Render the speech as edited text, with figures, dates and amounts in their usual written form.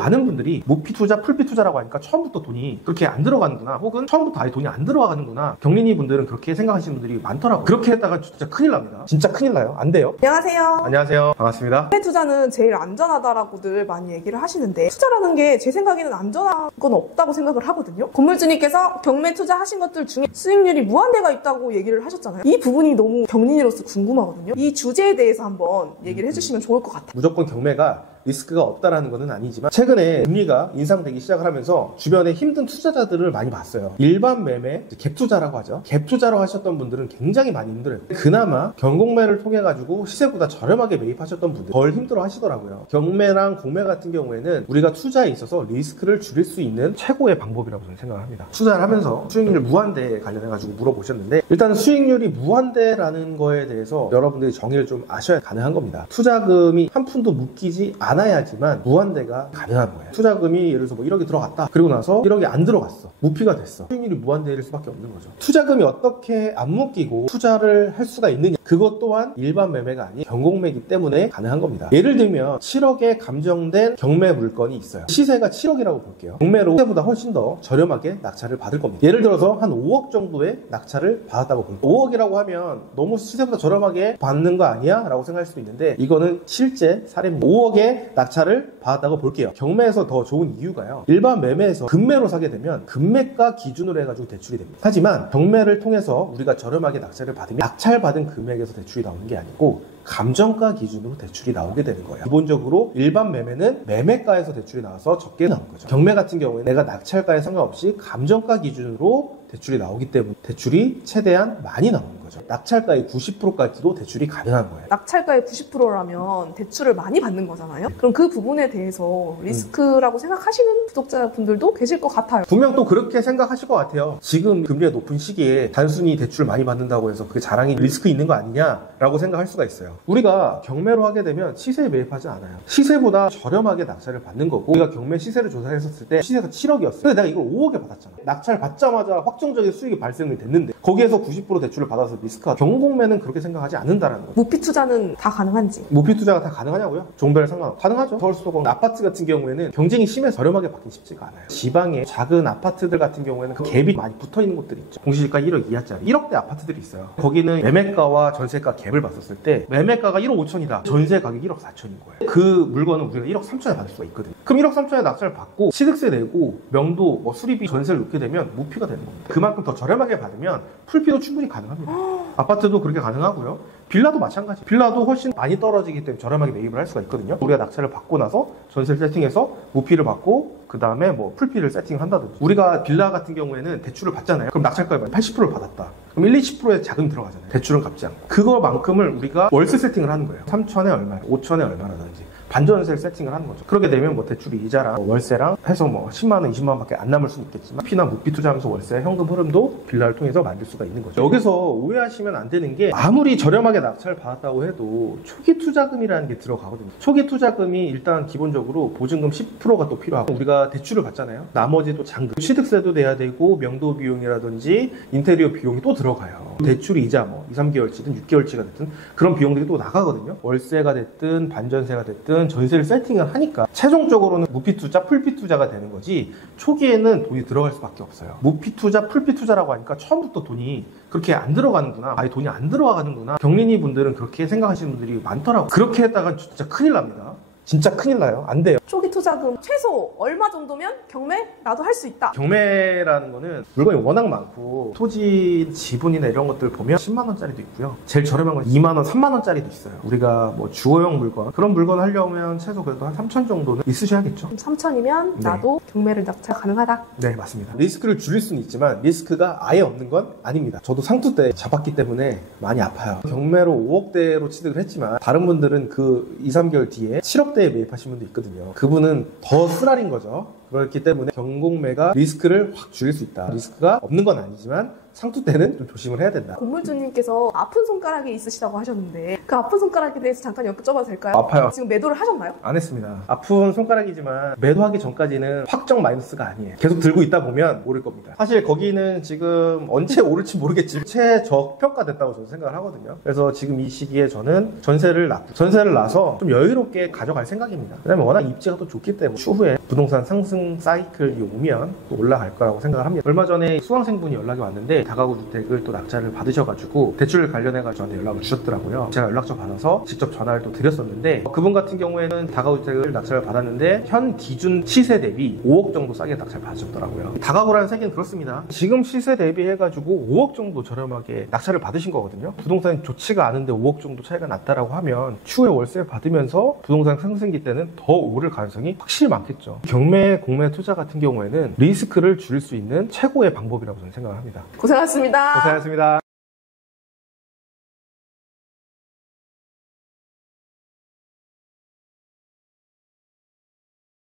많은 분들이 무피 투자, 풀피 투자라고 하니까 처음부터 돈이 그렇게 안 들어가는구나, 혹은 처음부터 아예 돈이 안 들어가는구나, 경린이 분들은 그렇게 생각하시는 분들이 많더라고요. 그렇게 했다가 진짜 큰일 납니다. 진짜 큰일 나요. 안 돼요. 안녕하세요. 안녕하세요. 반갑습니다. 경매 투자는 제일 안전하다라고들 많이 얘기를 하시는데, 투자라는 게 제 생각에는 안전한 건 없다고 생각을 하거든요. 건물주님께서 경매 투자하신 것들 중에 수익률이 무한대가 있다고 얘기를 하셨잖아요. 이 부분이 너무 경린이로서 궁금하거든요. 이 주제에 대해서 한번 얘기를 해주시면 좋을 것 같아요. 무조건 경매가 리스크가 없다라는 것은 아니지만, 최근에 금리가 인상되기 시작을 하면서 주변에 힘든 투자자들을 많이 봤어요. 일반 매매, 갭 투자라고 하죠. 갭 투자로 하셨던 분들은 굉장히 많이 힘들어요. 그나마 경공매를 통해 가지고 시세보다 저렴하게 매입하셨던 분들 덜 힘들어 하시더라고요. 경매랑 공매 같은 경우에는 우리가 투자에 있어서 리스크를 줄일 수 있는 최고의 방법이라고 저는 생각을 합니다. 투자를 하면서 수익률 무한대에 관련해 가지고 물어보셨는데, 일단 수익률이 무한대라는 거에 대해서 여러분들이 정의를 좀 아셔야 가능한 겁니다. 투자금이 한 푼도 묶이지 않아야지만 무한대가 가능한 거예요. 투자금이 예를 들어서 뭐 1억이 들어갔다. 그리고 나서 1억이 안 들어갔어. 무피가 됐어. 수익률이 무한대일 수밖에 없는 거죠. 투자금이 어떻게 안 묶이고 투자를 할 수가 있느냐? 그것 또한 일반 매매가 아닌 경공매이기 때문에 가능한 겁니다. 예를 들면 7억에 감정된 경매 물건이 있어요. 시세가 7억이라고 볼게요. 경매로 시세보다 훨씬 더 저렴하게 낙찰을 받을 겁니다. 예를 들어서 한 5억 정도의 낙찰을 받았다고 봅니다. 5억이라고 하면 너무 시세보다 저렴하게 받는 거 아니야? 라고 생각할 수도 있는데, 이거는 실제 사례입니다. 5억에 낙찰을 받았다고 볼게요. 경매에서 더 좋은 이유가요, 일반 매매에서 금매로 사게 되면 금매가 기준으로 해가지고 대출이 됩니다. 하지만 경매를 통해서 우리가 저렴하게 낙찰을 받으면 낙찰받은 금액에서 대출이 나오는 게 아니고 감정가 기준으로 대출이 나오게 되는 거예요. 기본적으로 일반 매매는 매매가에서 대출이 나와서 적게 나온 거죠. 경매 같은 경우에 내가 낙찰가에 상관없이 감정가 기준으로 대출이 나오기 때문에 대출이 최대한 많이 나오는 거죠. 낙찰가의 90%까지도 대출이 가능한 거예요. 낙찰가의 90%라면 대출을 많이 받는 거잖아요. 그럼 그 부분에 대해서 리스크라고 생각하시는 구독자분들도 계실 것 같아요. 분명 또 그렇게 생각하실 것 같아요. 지금 금리가 높은 시기에 단순히 대출 많이 받는다고 해서 그게 자랑이 리스크 있는 거 아니냐라고 생각할 수가 있어요. 우리가 경매로 하게 되면 시세에 매입하지 않아요. 시세보다 저렴하게 낙찰을 받는 거고, 우리가 경매 시세를 조사했었을 때 시세가 7억이었어요. 근데 내가 이걸 5억에 받았잖아. 낙찰 받자마자 확정적인 수익이 발생이 됐는데 거기에서 90% 대출을 받아서 리스크가, 경공매는 그렇게 생각하지 않는다라는 거죠. 무피 투자는 다 가능한지? 무피 투자가 다 가능하냐고요? 종별 상관없이 가능하죠. 서울 수도권 아파트 같은 경우에는 경쟁이 심해서 저렴하게 받긴 쉽지가 않아요. 지방의 작은 아파트들 같은 경우에는 그 갭이 많이 붙어있는 곳들이 있죠. 공시지가 1억 이하짜리 1억대 아파트들이 있어요. 거기는 매매가와 전세가 갭을 봤었을 때 매매가가 1억 5천이다. 전세 가격이 1억 4천인 거예요. 그 물건은 우리가 1억 3천에 받을 수가 있거든요. 그럼 1억 3천에 낙찰을 받고 취득세 내고 명도, 뭐 수리비, 전세를 넣게 되면 무피가 되는 겁니다. 그만큼 더 저렴하게 받으면 풀피도 충분히 가능합니다. 아파트도 그렇게 가능하고요. 빌라도 마찬가지. 빌라도 훨씬 많이 떨어지기 때문에 저렴하게 매입을 할 수가 있거든요. 우리가 낙찰을 받고 나서 전세를 세팅해서 무피를 받고 그 다음에 뭐 풀피를 세팅을 한다든지. 우리가 빌라 같은 경우에는 대출을 받잖아요. 그럼 낙찰가에 80%를 받았다. 그럼 1, 20%의 자금 들어가잖아요. 대출은 갚지 않고. 그거만큼을 우리가 월세 세팅을 하는 거예요. 3천에 얼마, 5천에 얼마라든지. 반전세를 세팅을 하는 거죠. 그렇게 되면 뭐 대출이 이자랑 월세랑 해서 뭐 10만원, 20만원밖에 안 남을 수는 있겠지만, 피나 무피 투자하면서 월세, 현금 흐름도 빌라를 통해서 만들 수가 있는 거죠. 여기서 오해하시면 안 되는 게, 아무리 저렴하게 낙찰을 받았다고 해도 초기 투자금이라는 게 들어가거든요. 초기 투자금이 일단 기본적으로 보증금 10%가 또 필요하고, 우리가 대출을 받잖아요. 나머지 또 잔금, 취득세도 내야 되고 명도 비용이라든지 인테리어 비용이 또 들어가요. 대출이 이자 뭐 2, 3개월치든 6개월치가 됐든 그런 비용들이 또 나가거든요. 월세가 됐든 반전세가 됐든 전세를 세팅을 하니까 최종적으로는 무피 투자, 풀피 투자가 되는 거지, 초기에는 돈이 들어갈 수밖에 없어요. 무피 투자, 풀피 투자라고 하니까 처음부터 돈이 그렇게 안 들어가는구나, 아예 돈이 안 들어가는구나, 경린이 분들은 그렇게 생각하시는 분들이 많더라고요. 그렇게 했다가 진짜 큰일 납니다. 진짜 큰일 나요. 안 돼요. 초기 투자금 최소 얼마 정도면 경매 나도 할 수 있다? 경매라는 거는 물건이 워낙 많고, 토지 지분이나 이런 것들 보면 10만원짜리도 있고요. 제일 저렴한 건 2만원, 3만원짜리도 있어요. 우리가 뭐 주거용 물건, 그런 물건 하려면 최소 그래도 한 3천 정도는 있으셔야겠죠. 3천이면 네. 나도 경매를 낙찰 가능하다? 네, 맞습니다. 리스크를 줄일 수는 있지만 리스크가 아예 없는 건 아닙니다. 저도 상투 때 잡았기 때문에 많이 아파요. 경매로 5억대로 취득을 했지만 다른 분들은 그 2, 3개월 뒤에 7억대에 매입하신 분도 있거든요. 그분은 더 쓰라린 거죠. 그렇기 때문에 경공매가 리스크를 확 줄일 수 있다. 리스크가 없는 건 아니지만 상투 때는 좀 조심을 해야 된다. 건물주님께서 아픈 손가락이 있으시다고 하셨는데 그 아픈 손가락에 대해서 잠깐 여쭤봐도 될까요? 아파요. 지금 매도를 하셨나요? 안 했습니다. 아픈 손가락이지만 매도하기 전까지는 확정 마이너스가 아니에요. 계속 들고 있다 보면 오를 겁니다. 사실 거기는 지금 언제 오를지 모르겠지만 최저평가됐다고 저는 생각을 하거든요. 그래서 지금 이 시기에 저는 전세를 놔서 좀 여유롭게 가져갈 생각입니다. 왜냐면 워낙 입지가 또 좋기 때문에 추후에 부동산 상승 사이클이 오면 또 올라갈 거라고 생각을 합니다. 얼마 전에 수강생분이 연락이 왔는데 다가구 주택을 또 낙찰을 받으셔가지고 대출 관련해가지고 저한테 연락을 주셨더라고요. 제가 연락처 받아서 직접 전화를 또 드렸었는데 그분 같은 경우에는 다가구 주택을 낙찰을 받았는데 현 기준 시세 대비 5억 정도 싸게 낙찰 받으셨더라고요. 다가구라는 세계는 그렇습니다. 지금 시세 대비해가지고 5억 정도 저렴하게 낙찰을 받으신 거거든요. 부동산이 좋지가 않은데 5억 정도 차이가 났다라고 하면 추후에 월세 받으면서 부동산 상승기 때는 더 오를 가능성이 확실히 많겠죠. 경매, 공매 투자 같은 경우에는 리스크를 줄일 수 있는 최고의 방법이라고 저는 생각을 합니다. 고생하셨습니다. 고생하셨습니다.